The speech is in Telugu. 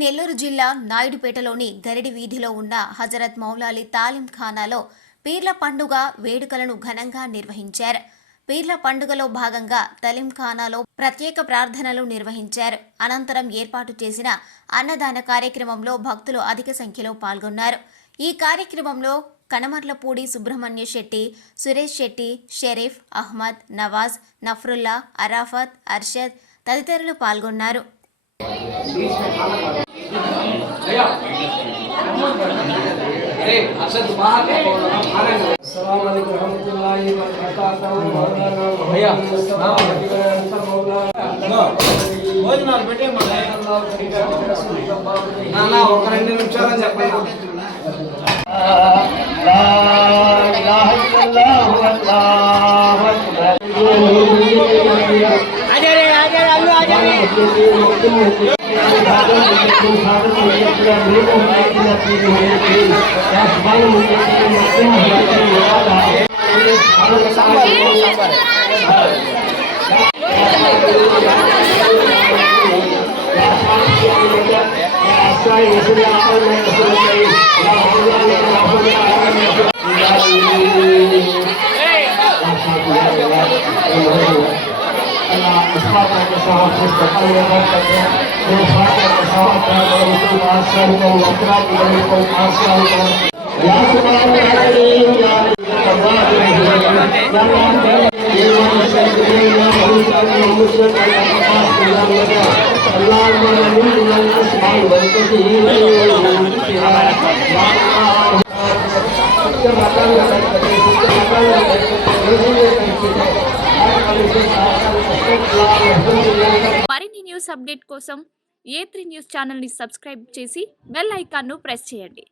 నెల్లూరు జిల్లా నాయుడుపేటలోని గరిడి వీధిలో ఉన్న హజరత్ మౌలాలి తాలిం ఖానాలో పీర్ల పండుగ వేడుకలను ఘనంగా నిర్వహించారు. పీర్ల పండుగలో భాగంగా తలీం ఖానాలో ప్రత్యేక ప్రార్థనలు నిర్వహించారు. అనంతరం ఏర్పాటు చేసిన అన్నదాన కార్యక్రమంలో భక్తులు అధిక సంఖ్యలో పాల్గొన్నారు. ఈ కార్యక్రమంలో కనమర్లపూడి సుబ్రహ్మణ్య శెట్టి, సురేష్ శెట్టి, షరీఫ్, అహ్మద్, నవాజ్, నఫ్రుల్లా, అరాఫత్, అర్షద్ తదితరులు పాల్గొన్నారు. ఒక 2 నిమిషాలు చెప్పండి. మరిన్ని న్యూస్ అప్డేట్ కోసం A3 న్యూస్ ఛానల్ ని సబ్స్క్రైబ్ చేసి బెల్ ఐకాన్ ను ప్రెస్ చేయండి.